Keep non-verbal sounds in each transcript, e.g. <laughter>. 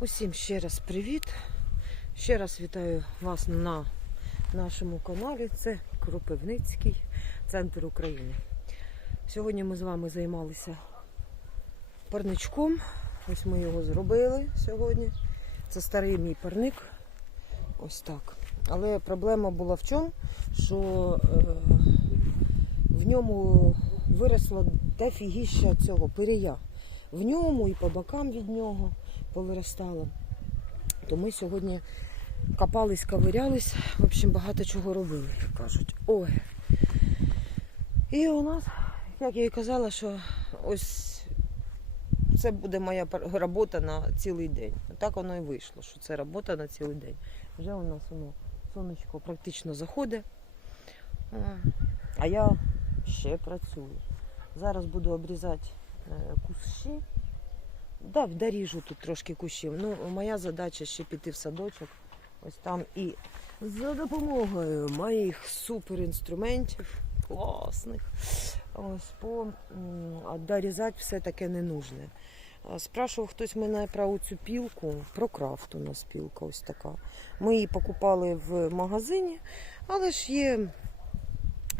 Усім ще раз привіт. Ще раз вітаю вас на нашому каналі. Це Кропивницький центр України. Сьогодні ми з вами займалися парничком. Ось ми його зробили сьогодні. Це старий мій парник. Ось так. Але проблема була в чому, що е, в ньому виросло дофігіща цього пирія. В ньому і по бокам від нього повиростало. То ми сьогодні копались, ковирялись, в общем, багато чого робили, як кажуть. Ой. І у нас, як я і казала, що ось це буде моя робота на цілий день. Так воно і вийшло, що це робота на цілий день. Вже у нас воно сонечко практично заходить. А, А я ще працюю. Зараз буду обрізати е, кущі. Да, доріжу тут трошки кущів. Ну, моя задача ще піти в садочок. Ось там і за допомогою моїх суперінструментів, класних, ось по дорізати все таке ненужне. Спрашував хтось мене про цю пілку, про крафт у нас пілка ось така. Ми її покупали в магазині, але ж є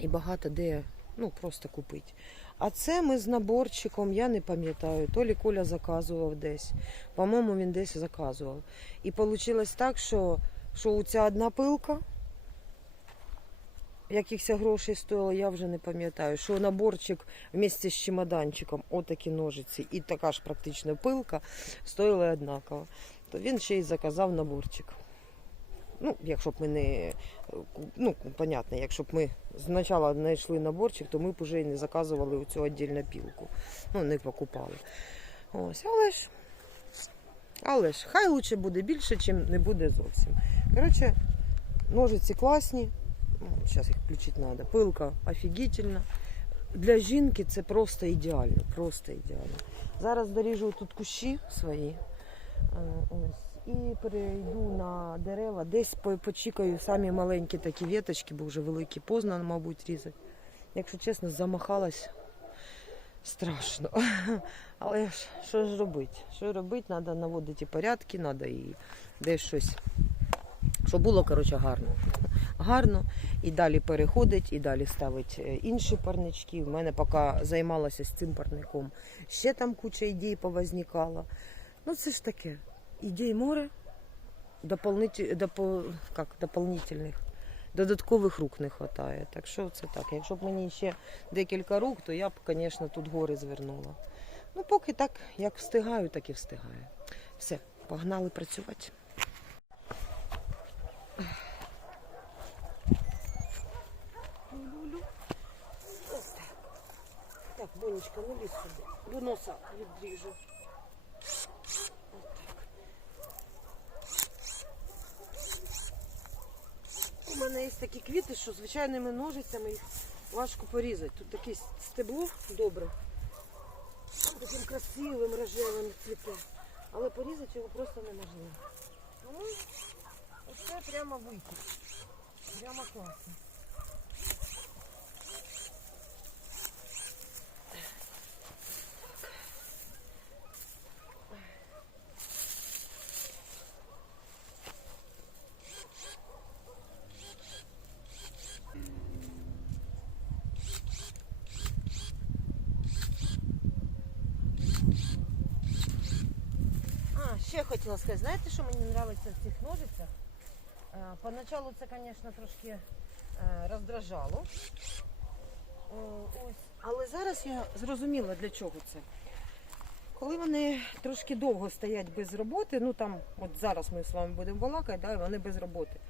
і багато де ну, просто купити. А це ми з наборчиком, я не пам'ятаю, то лі Коля заказував десь. По-моєму, він десь заказував. І вийшло так, що, що ця одна пилка, якихось грошей стоїла, я вже не пам'ятаю. Що наборчик вместе з чемоданчиком, отакі ножиці, і така ж практично пилка стоїли однаково. То він ще й заказав наборчик. Ну, якщо б ми не ну, понятно, якщо б ми спочатку знайшли наборчик, то ми б вже і не заказували оцю віддільну пілку. Ну, не покупали. Ось, але ж, але ж, хай лучше буде більше, чим не буде зовсім. Коротше, ножиці класні. Зараз їх включити треба. Пилка офігітельна. Для жінки це просто ідеально. Просто ідеально. Зараз доріжу тут кущі свої. Е, Ось. І перейду на дерева. Десь по- почікаю самі маленькі такі віточки, бо вже великі поздно, мабуть, різати. Якщо чесно, замахалась страшно. <laughs> Але що ж робити? Що робити? Треба наводити порядки, треба і десь щось. Щоб було, коротше, гарно. Гарно. І далі переходить, і далі ставить е, інші парнички. В мене поки займалася з цим парником. Ще там куча ідей повозникала. Ну це ж таке. Ідей море, дополнити- допо, как, дополнительних, додаткових рук не вистачає. Так що це так. Якщо б мені ще декілька рук, то я б, звісно, тут гори звернула. Ну, поки так, як встигаю, так і встигаю. Все, погнали працювати. Так. Так, Бонечка, ну лізь сюди. До носа відріжу. У мене є такі квіти, що звичайними ножицями їх важко порізати. Тут таке стебло добре, таким красивим рожевим цвіте. Але порізати його просто неможливо. Тому оце прямо вийти. Прямо класно. А, ще хотіла сказати, знаєте, що мені подобається в цих ножицях? Е, Поначалу це, звісно, трошки е, роздражало. Ось. Але зараз я зрозуміла, для чого це. Коли вони трошки довго стоять без роботи, ну там, от зараз ми з вами будемо балакати, да, вони без роботи.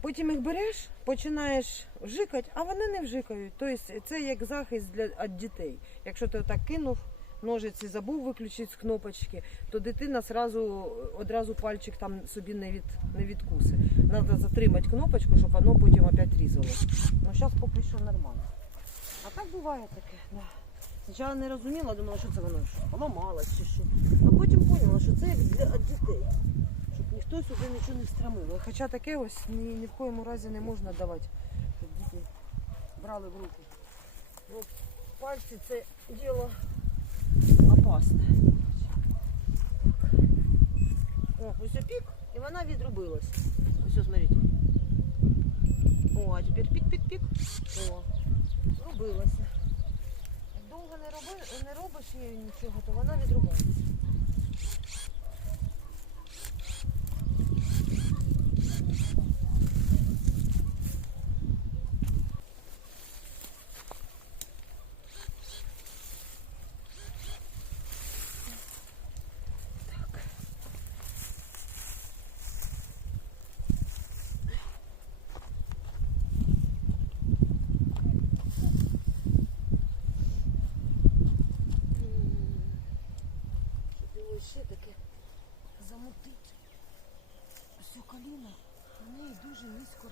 Потім їх береш, починаєш вжикати, а вони не вжикають. Тобто це як захист для від дітей. Якщо ти отак кинув ножиці, забув виключити з кнопочки, то дитина сразу, одразу пальчик там собі не, від, не відкуси. Треба затримати кнопочку, щоб воно потім опять різало. Ну зараз поки що нормально. А так буває таке. Да. Спочатку не розуміла, думала, що це воно поламалось чи що. А потім поняла, що це як для дітей. Щоб ніхто сюди нічого не страмив. Хоча таке ось ні, ні в коєму разі не можна давати, щоб діти брали в руки. Бо пальці це діло опасне. Ось опік, і вона відрубилась. Ось, смотрите. О, а тепер пік-пік-пік. О, рубилася. Як довго не, роби, не робиш її нічого, то вона відрубається.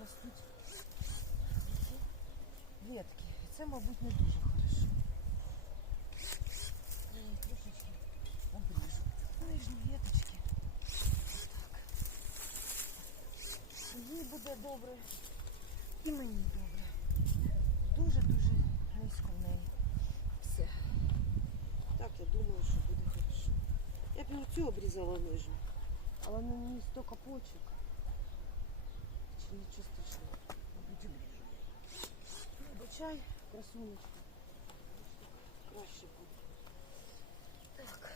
ростуть ці ветки. І це, мабуть, не дуже хорошо. Я її трошечки обріжу. Нижні веточки. Так. Їй буде добре. І мені добре. Дуже-дуже низько в неї. Все. Так, я думаю, що буде хорошо. Я б і цю обрізала нижню. Але на ній стільки почок. Нічого страшного. Вибачай, красунечка. Краще буде. Так.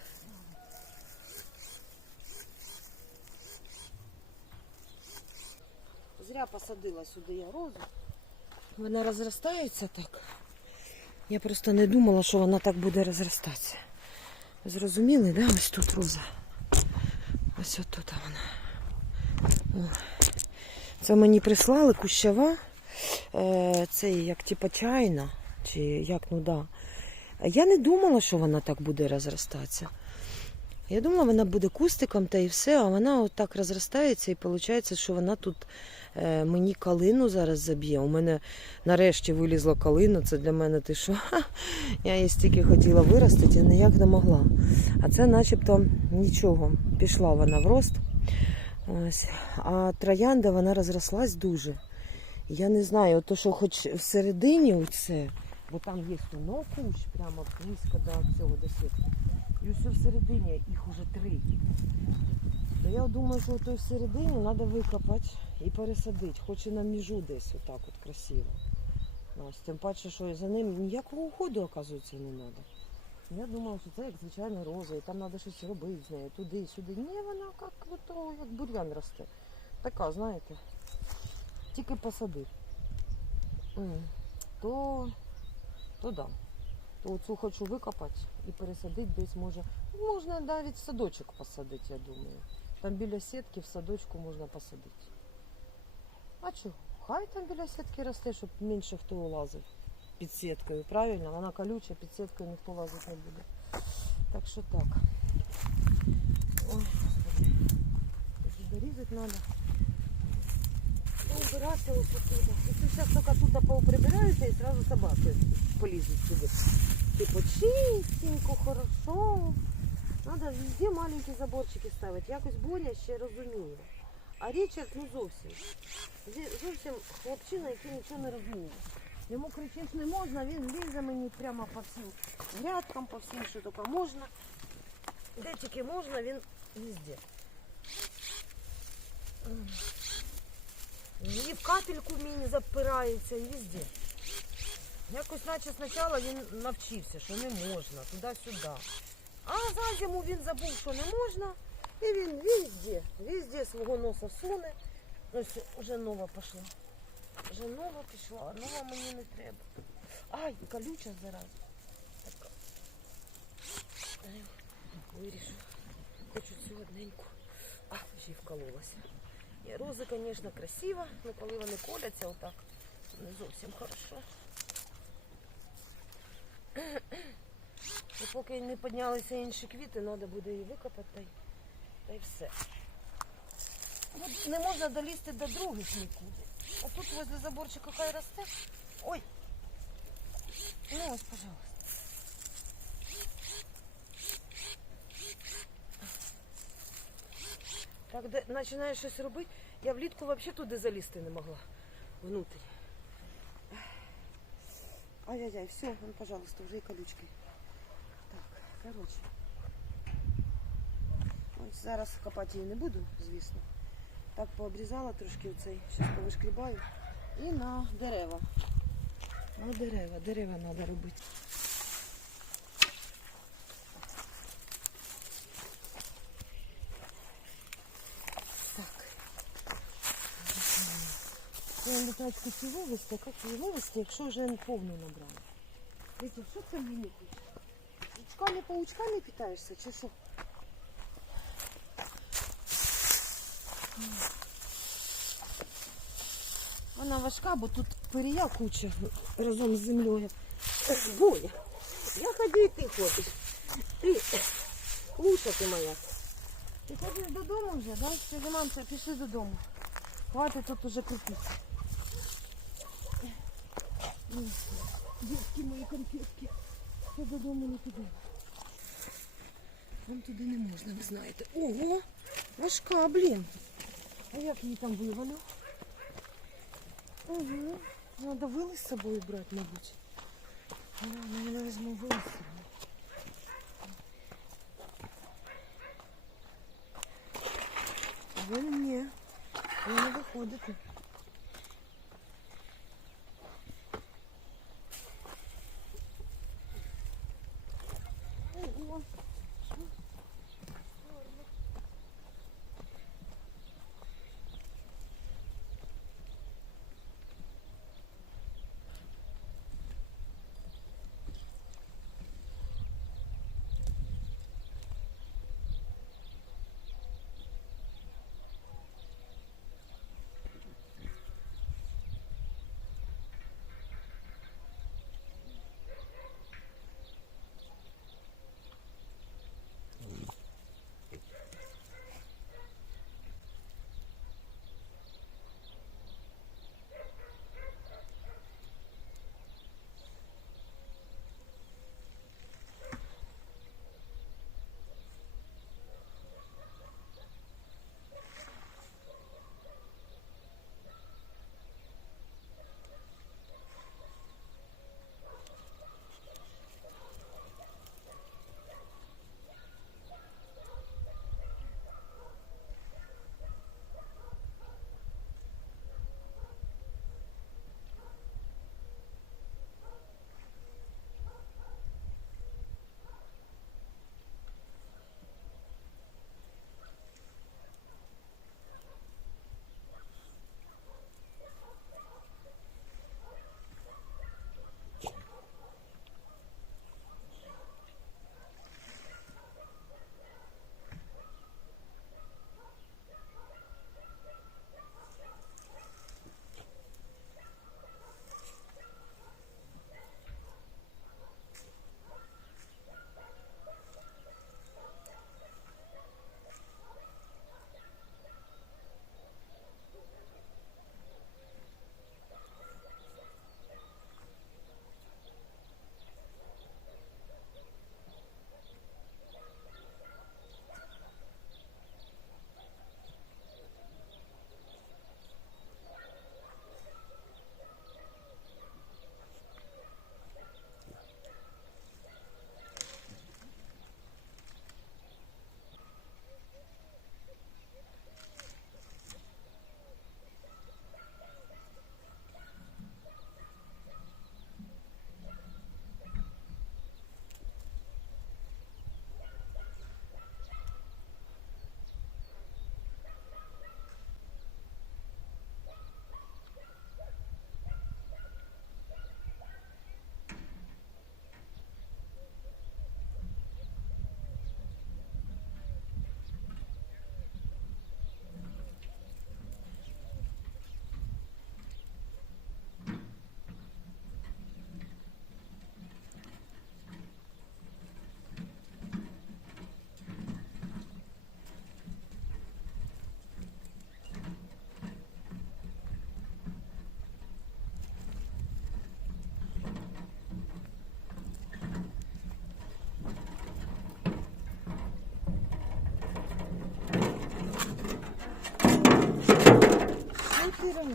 Зря посадила сюди я розу. Вона розростається так. Я просто не думала, що вона так буде розростатися. Зрозуміли, да? Ось тут роза. Ось тут вона. О. Це мені прислали кущава. Е, Це як типа чайна. Чи як, ну да. Я не думала, що вона так буде розростатися. Я думала, вона буде кустиком та і все, а вона от так розростається і виходить, що вона тут е, мені калину зараз заб'є. У мене нарешті вилізла калина, це для мене ти що? Я її стільки хотіла виростити, а ніяк не могла. А це начебто нічого. Пішла вона в рост. Ось. А троянда вона розрослась дуже. Я не знаю, то що хоч всередині оце, бо там є воно кущ прямо близько до цього до. І ось всередині їх уже три. То я думаю, що той всередині треба викопати і пересадити, хоч і на міжу десь отак от красиво. Ось, тим паче, що за ним ніякого уходу, оказується, не треба. Я думала, що це як звичайна роза, і там треба щось робити з нею, туди, сюди. Ні, вона як, ото, як бур'ян росте. Така, знаєте, тільки посадив. М, То, то да. То оцю хочу викопати і пересадити десь може. Можна навіть садочок посадити, я думаю. Там біля сітки в садочку можна посадити. А чого? Хай там біля сітки росте, щоб менше хто лазив під сіткою. Правильно? Вона колюча, під сіткою ніхто лазити не буде. Так що так. Ой, Дорізати треба. Убиратися ось тут. Це зараз тільки тут поуприбираюся і одразу собаки полізуть сюди. Типу чистенько, хорошо. Надо везде маленькі заборчики ставити. Якось Боня ще розуміє. А Річард ну зовсім. Зовсім хлопчина, який нічого не розуміє. Йому кричиш не можна, він лізе мені прямо по всім грядкам, по всім, що тільки можна. Де тільки можна, він везде. І в капельку мені запирається, і везде. Якось наче спочатку він навчився, що не можна, туди-сюди. А за зиму він забув, що не можна. І він везде, везде свого носа суне. Ось вже нова пішла. Вже нова пішла, а нова мені не треба. Ай, і колюча зараза. Така. Ай, Вирішу. Хочу цю одненьку. А, ще й вкололася. Ні, рози, звісно, красиво, але коли вони коляться отак, не зовсім хорошо. І поки не піднялися інші квіти, треба буде її викопати та й, все. Не можна долізти до других нікуди. А тут возле заборчика хай росте. Ой. Ну ось, пожалуйста. Так, де починаєш щось робити, я влітку взагалі туди залізти не могла. Внутрі. Ай-яй-яй, все, вон, пожалуйста, вже і колючки. Так, коротше. Ось зараз копати її не буду, звісно. Так пообрізала трошки оцей, зараз повишкрібаю. І на дерева. На дерева, дерева треба робити. Так. Я літачку цю вивезти, як її вивезти, якщо вже не повну набрала? Вітя, що це мені тут? Жучками паучками питаєшся, чи що? Вона важка, бо тут пирія куча разом з землею. Боя, я ходю і ти ходиш. Ти лучша ти моя. Ти ходиш додому вже, да? Скажи, мамця, пішли додому. Хватить тут уже крутитися. Дітки мої конфетки. Це додому не піде. Вам туди не можна, ви знаєте. Ого! Важка, блін. А як її там вивалю? Угу. Надо вилиз з собою брати, мабуть. Ну, я візьму вилиз з собою. Ви ні. Ви не виходите.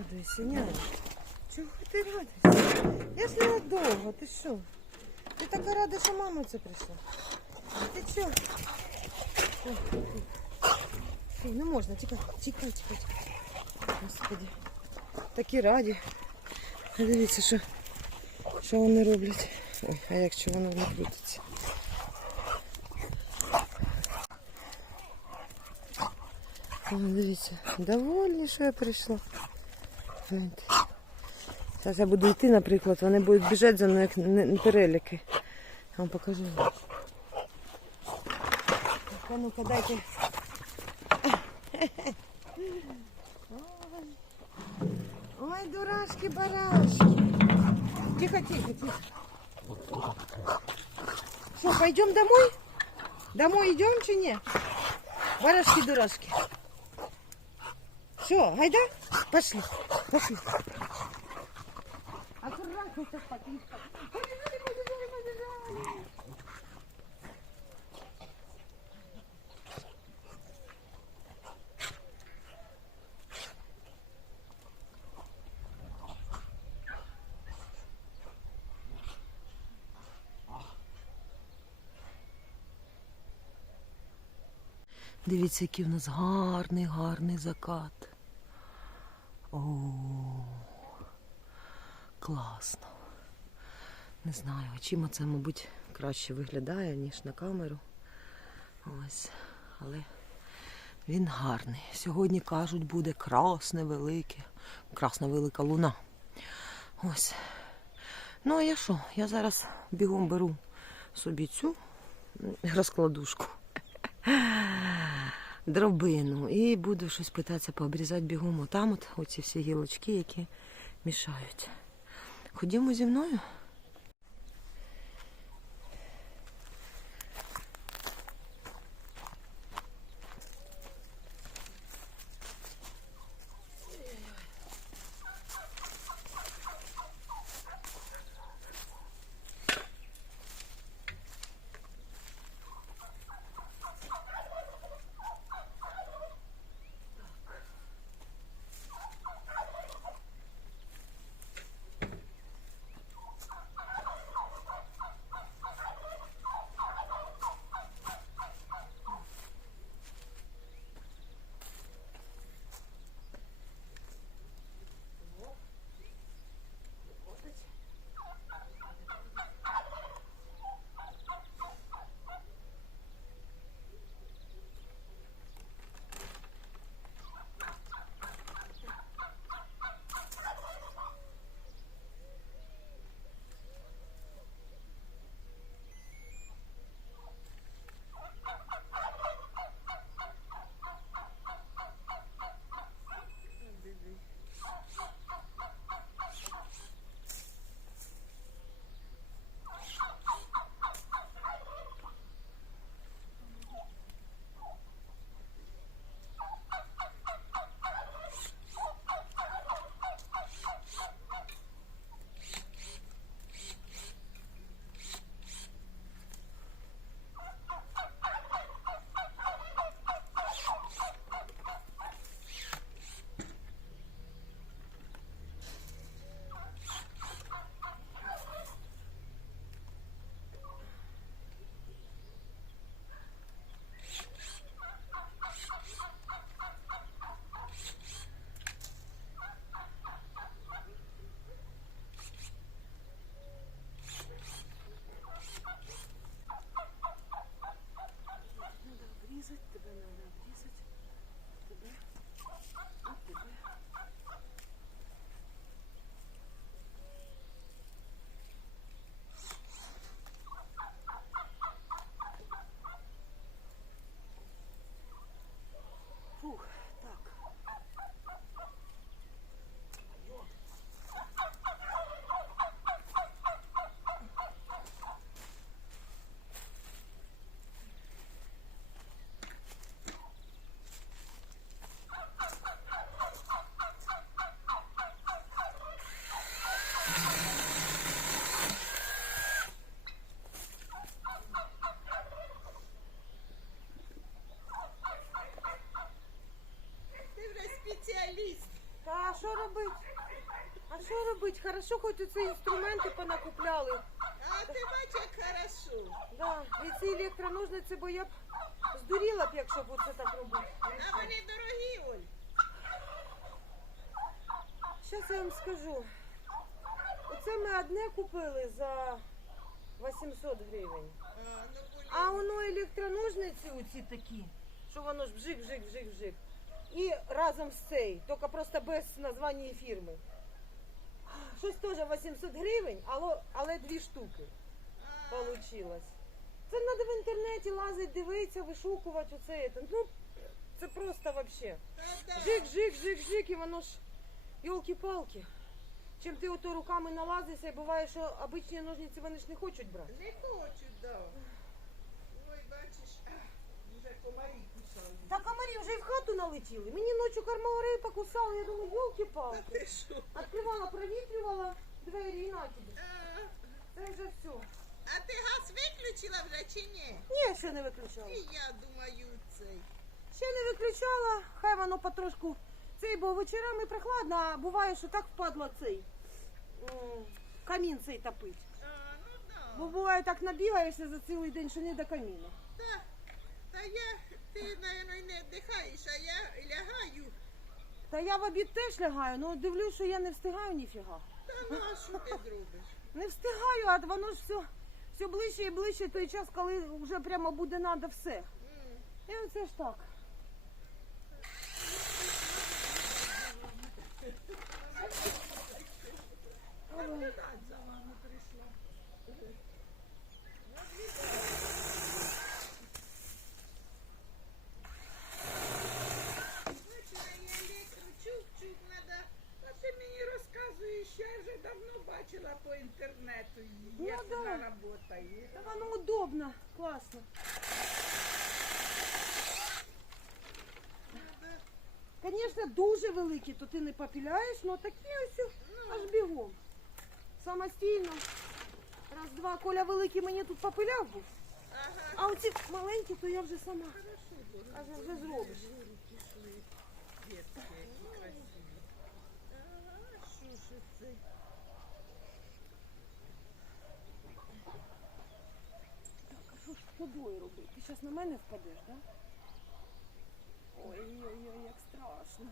радуйся, няня? Чого ти радуйся? Я ж не довго, ти що? Ти така рада, що мама це прийшла. Ти чого? Фу, не можна, тікай, тікай, тікай, тікай. Господи. Такі раді. А Дивіться, що, що вони роблять. Ой, а як що воно не крутиться? О, дивіться, довольні, що я прийшла. Гляньте. Зараз я буду йти, наприклад, вони будуть біжати за мною як не- переліки. Я вам покажу. А ну-ка дайте. Ой, дурашки, барашки. Тихо, тихо, тихо. Что, пойдем домой? Домой идем чи не? Барашки, дурашки. Что, гайда? Пошли, пошли. Аккуратно, побежали. Дивіться, який в нас гарний, гарний закат. О, класно. Не знаю, очима це, мабуть, краще виглядає, ніж на камеру. Ось. Але він гарний. Сьогодні кажуть, буде красне велике, красна велика луна. Ось. Ну, а я що? Я зараз бігом беру собі цю розкладушку дробину і буду щось питатися пообрізати бігом отам от оці всі гілочки, які мішають. Ходімо зі мною. робити? Хорошо, хоч оці інструменти понакупляли. А ти бач, хорошо. Да. І ці електроножниці, бо я б здуріла б, якщо б це так робити. А вони дорогі, Оль. Зараз я вам скажу. Оце ми одне купили за 800 гривень. А, ну, блін. у ці такі, що воно ж бжик, бжик, бжик, бжик. І разом з цей, тільки просто без названня фірми. Щось теж 800 гривень, але, але дві штуки получилось. Це треба в інтернеті лазити, дивитися, вишукувати оце. це. Ну, це просто вообще. Жик, жик, жик, жик, і воно ж йолки-палки. Чим ти ото руками налазишся, і буває, що обичні ножниці вони ж не хочуть брати. Не хочу, да. Ой, бачиш, а, вже комарі кусають. Та комарі вже і в хату налетіли. Мені ночі кормовари покусали, я думаю, Та йолки-палки. Відкривала, провітрювала двері і на тобі. Це вже все. а ти газ виключила вже чи ні? Ні, ще не виключала. І я думаю, цей. Ще не виключала, хай воно потрошку цей, бо вечорами прохладно, а буває, що так впадло цей камін цей топить. А, ну да. Бо буває так набігаєшся за цілий день, що не до каміна. Та, та я, ти, мабуть, не вдихаєш, а я лягаю. Та я в обід теж лягаю, ну дивлюсь, що я не встигаю ніфіга. Та ну, а що ти зробиш? Не встигаю, а воно ж все, все ближче і ближче той час, коли вже прямо буде надо все. І оце ж так. Наблюдать за вами прийшла. Бачила, я електро чук-чук надо. А ти мені розказуєш, я вже давно бачила по інтернету її, Ну, як да. вона працює. Та воно удобно, класно. Звісно, дуже великі, то ти не попіляєш, але такі ось аж бігом. Самостійно. Раз, два, Коля великий мені тут попиляв був. А оці маленькі, то я вже сама. Каже, вже зробиш. Ага, що ж це? Що ж тобою робити? Ти зараз на мене впадеш, так? Да? Ой-ой-ой, як страшно.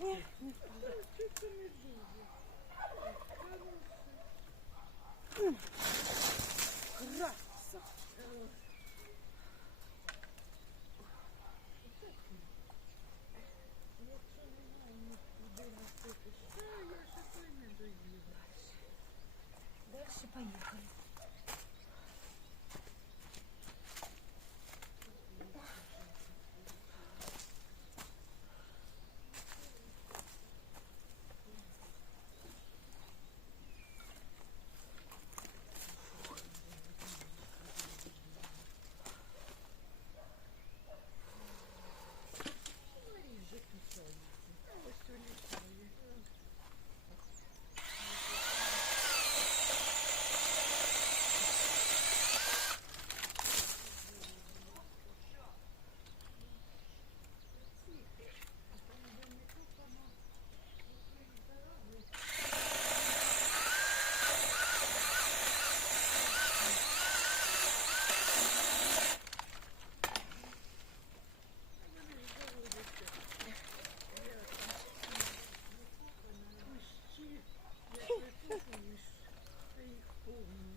О, не впала. Краса! Дальше поехали. Mm-hmm.